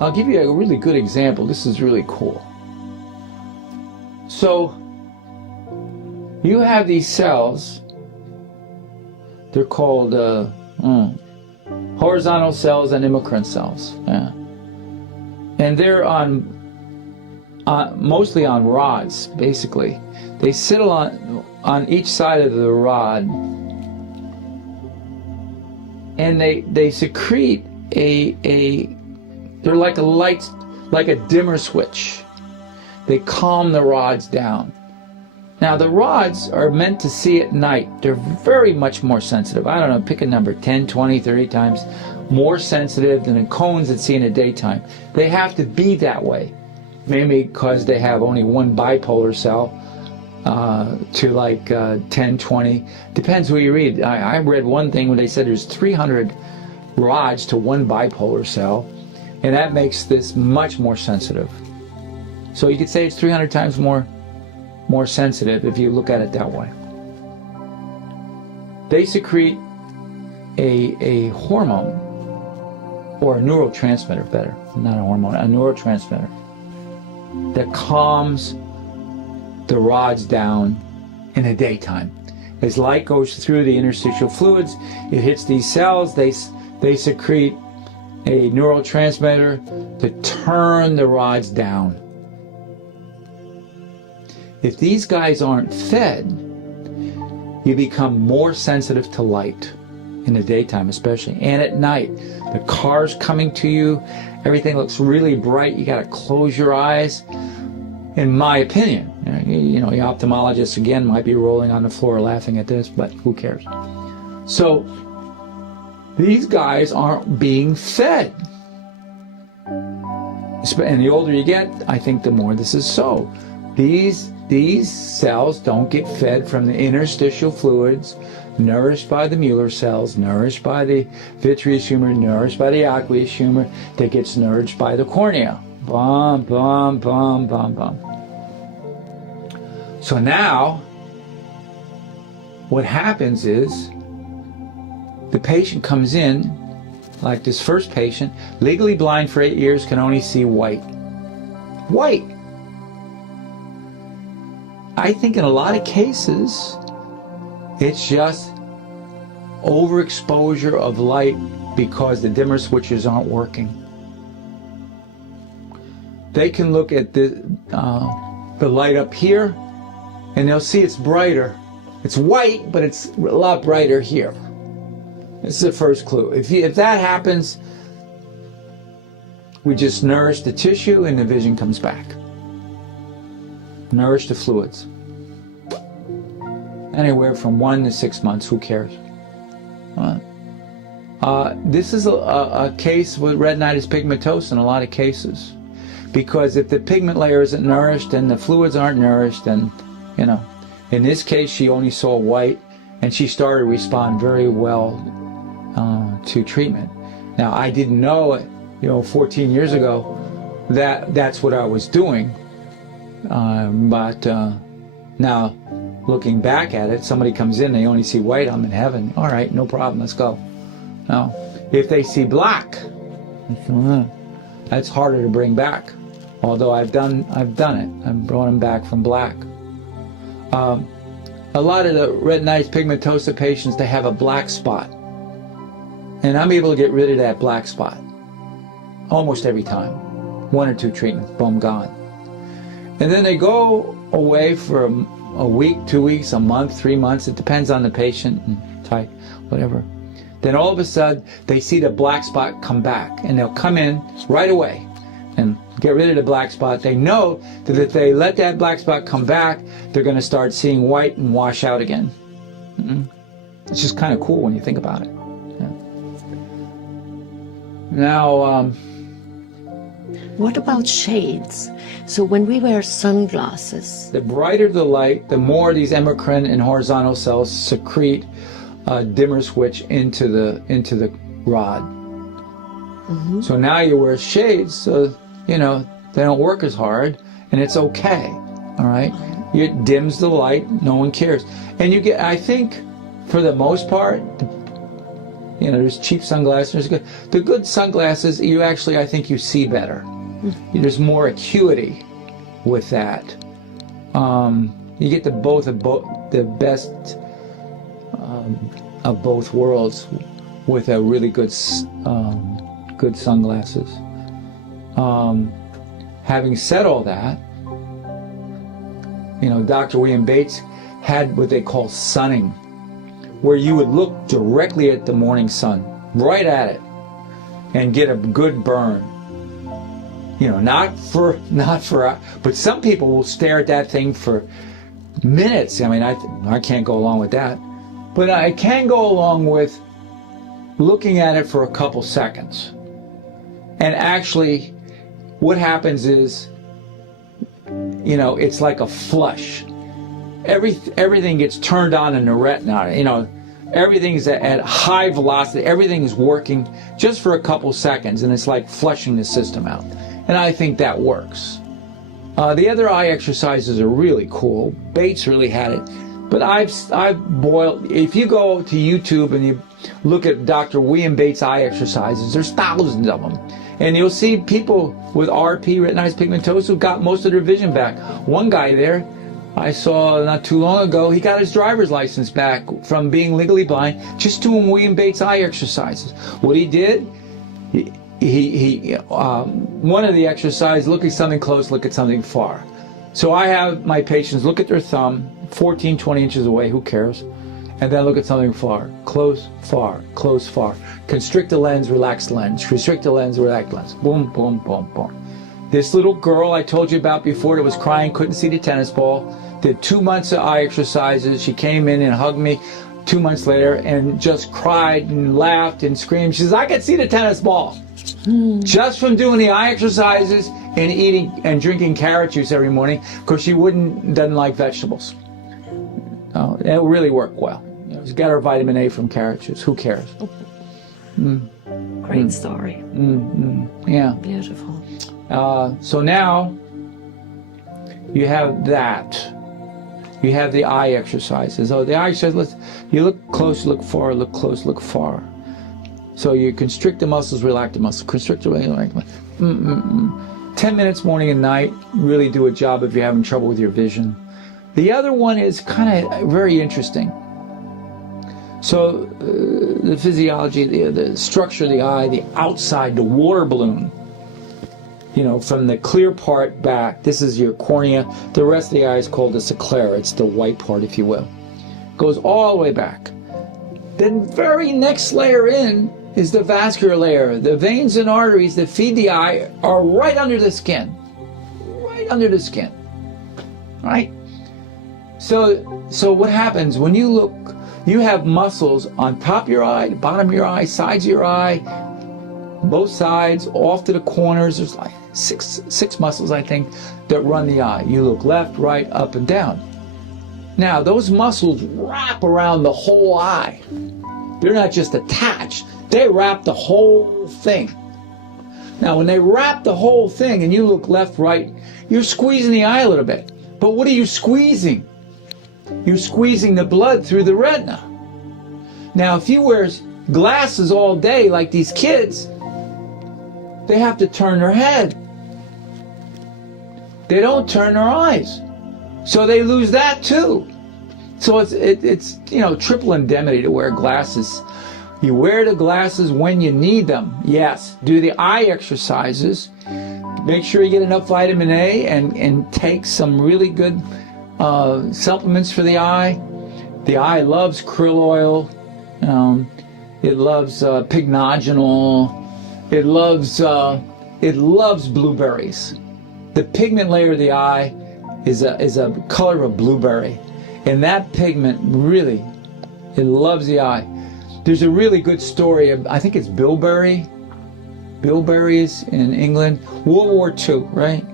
I'll give you a really good example. This is really cool. So you have these cells. They're called horizontal cells and immigrant cells. Yeah. And they're mostly on rods, basically. They sit on each side of the rod, and they secrete they're like a light, like a dimmer switch. They calm the rods down. Now the rods are meant to see at night. They're very much more sensitive. I don't know, pick a number, 10, 20, 30 times more sensitive than the cones that see in the daytime. They have to be that way, maybe because they have only one bipolar cell to like 10, 20. Depends who you read. I read one thing where they said there's 300 rods to one bipolar cell, and that makes this much more sensitive. So you could say it's 300 times more sensitive if you look at it that way. They secrete a hormone, or a neurotransmitter, better, not a hormone, a neurotransmitter, that calms the rods down in the daytime. As light goes through the interstitial fluids, it hits these cells, they secrete a neurotransmitter to turn the rods down. If these guys aren't fed, you become more sensitive to light in the daytime especially, and at night. The car's coming to you, everything looks really bright, you gotta close your eyes. In my opinion, you know, the ophthalmologist again might be rolling on the floor laughing at this, but who cares? So these guys aren't being fed. And the older you get, I think the more this is so. These cells don't get fed from the interstitial fluids, nourished by the Mueller cells, nourished by the vitreous humor, nourished by the aqueous humor, that gets nourished by the cornea. Bum, bum, bum, bum, bum. So now, what happens is, the patient comes in, like this first patient, legally blind for 8 years, can only see white. White! I think in a lot of cases, it's just overexposure of light because the dimmer switches aren't working. They can look at the light up here, and they'll see it's brighter. It's white, but it's a lot brighter here. This is the first clue. If that happens, we just nourish the tissue and the vision comes back. Nourish the fluids. Anywhere from 1 to 6 months, who cares? This is a case with retinitis pigmentosa in a lot of cases. Because if the pigment layer isn't nourished and the fluids aren't nourished, then, you know, in this case she only saw white, and she started to respond very well to treatment. Now, I didn't know, 14 years ago that that's what I was doing. But now, looking back at it, somebody comes in, they only see white, I'm in heaven. All right, no problem, let's go. Now, if they see black, that's harder to bring back. Although I've done it. I've brought them back from black. A lot of the retinitis pigmentosa patients, they have a black spot. And I'm able to get rid of that black spot almost every time. 1 or 2 treatments, boom, gone. And then they go away for a week, 2 weeks, a month, 3 months. It depends on the patient and type, whatever. Then all of a sudden, they see the black spot come back, and they'll come in right away and get rid of the black spot. They know that if they let that black spot come back, they're going to start seeing white and wash out again. It's just kind of cool when you think about it. Yeah. Now, what about shades? So when we wear sunglasses, the brighter the light, the more these endocrine and horizontal cells secrete a dimmer switch into the rod. So now you wear shades, so they don't work as hard, and it's okay. All right, it dims the light, no one cares, and you get. I think, for the most part, You know, there's cheap sunglasses. There's good. The good sunglasses, you actually, I think you see better. There's more acuity with that. You get the best of both worlds with a really good sunglasses. Having said all that, you know, Dr. William Bates had what they call sunning, where you would look directly at the morning sun, right at it, and get a good burn. You know, not for, but some people will stare at that thing for minutes. I mean, I can't go along with that, but I can go along with looking at it for a couple seconds. And actually, what happens is, you know, it's like a flush. Everything gets turned on in the retina. You know, everything's at high velocity. Everything is working just for a couple seconds, and it's like flushing the system out. And I think that works. The other eye exercises are really cool. Bates really had it. But I've boiled, if you go to YouTube and you look at Dr. William Bates eye exercises, there's thousands of them. And you'll see people with RP, retinitis pigmentosa, who got most of their vision back. One guy there, I saw not too long ago, he got his driver's license back from being legally blind, just doing William Bates eye exercises. What he did, one of the exercises, look at something close, look at something far. So I have my patients look at their thumb, 14, 20 inches away, who cares? And then look at something far, close, far, close, far. Constrict the lens, relax the lens, constrict the lens, relax the lens. Boom, boom, boom, boom. This little girl I told you about before that was crying, couldn't see the tennis ball, did 2 months of eye exercises. She came in and hugged me 2 months later and just cried and laughed and screamed. She says, I could see the tennis ball. Just from doing the eye exercises and eating and drinking carrot juice every morning, because she doesn't like vegetables. It really worked well. You know, she's got her vitamin A from carrot juice. Who cares? Great story. Yeah. Beautiful. So now you have that. You have the eye exercises. Oh, the eye exercises, you look close, look far, look close, look far. So you constrict the muscles, relax the muscles, constrict the relax the muscles. 10 minutes morning and night really do a job if you're having trouble with your vision. The other one is kind of very interesting. So the physiology, the structure of the eye, the outside, the water balloon, you know, from the clear part back, this is your cornea. The rest of the eye is called the sclera. It's the white part, if you will. Goes all the way back. Then very next layer in is the vascular layer. The veins and arteries that feed the eye are right under the skin. Right under the skin. Right? So what happens when you look, you have muscles on top of your eye, bottom of your eye, sides of your eye, both sides, off to the corners. There's like six muscles, I think, that run the eye. You look left, right, up, and down. Now, those muscles wrap around the whole eye. They're not just attached. They wrap the whole thing. Now, when they wrap the whole thing and you look left, right, you're squeezing the eye a little bit. But what are you squeezing? You're squeezing the blood through the retina. Now, if you wear glasses all day like these kids, they have to turn their head. They don't turn their eyes. So they lose that too. So it's you know, triple indemnity to wear glasses. You wear the glasses when you need them. Yes, do the eye exercises. Make sure you get enough vitamin A and take some really good supplements for the eye. The eye loves krill oil. It loves pycnogenol. It loves blueberries. The pigment layer of the eye is a color of blueberry, and that pigment really, it loves the eye. There's a really good story of, I think it's bilberries in England, World War II, right?